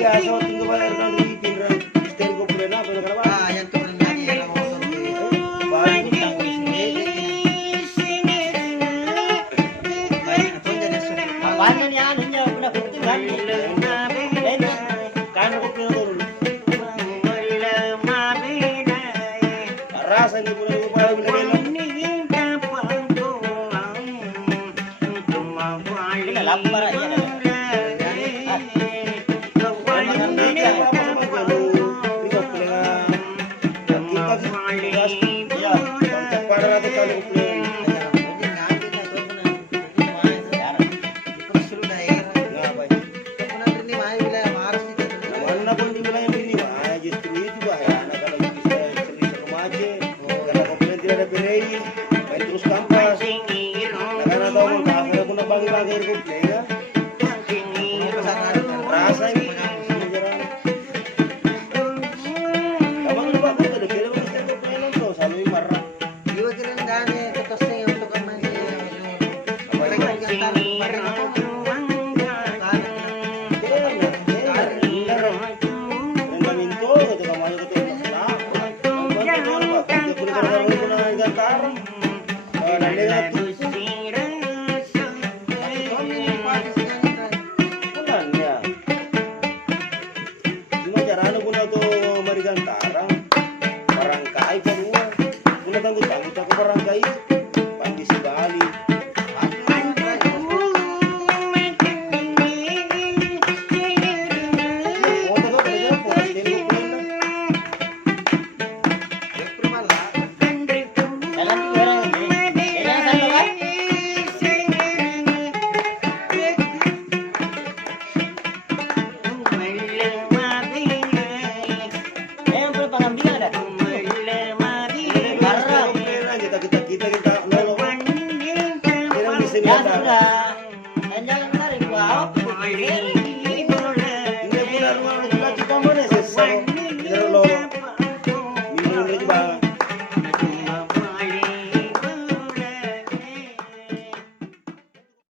biasa tinggal bayar kan di pinggir stand ko pula na pero kenapa Yan turun lagi yang motor baru banyak pun jadi sulit. Apaan yan yan? Hindi ako nakutingan. kan ko pula turun rasa ni pula ko para bila Kita lapar aja. terus kampas karena tahu makanya aku nak bagi-bagi ko ya rasa ini kamu lupa kan ada kira mesti aku pengen tuh selalu marah Iwa kira ndani ketosnya yang untuk kami mereka yang tarik mereka barangkai semua, punya tangguh-tangguh tapi barangkai pagi sekali. Ya sudah. Jangan tarik. Wow. Ini benar rumah laki-laki kamu nih,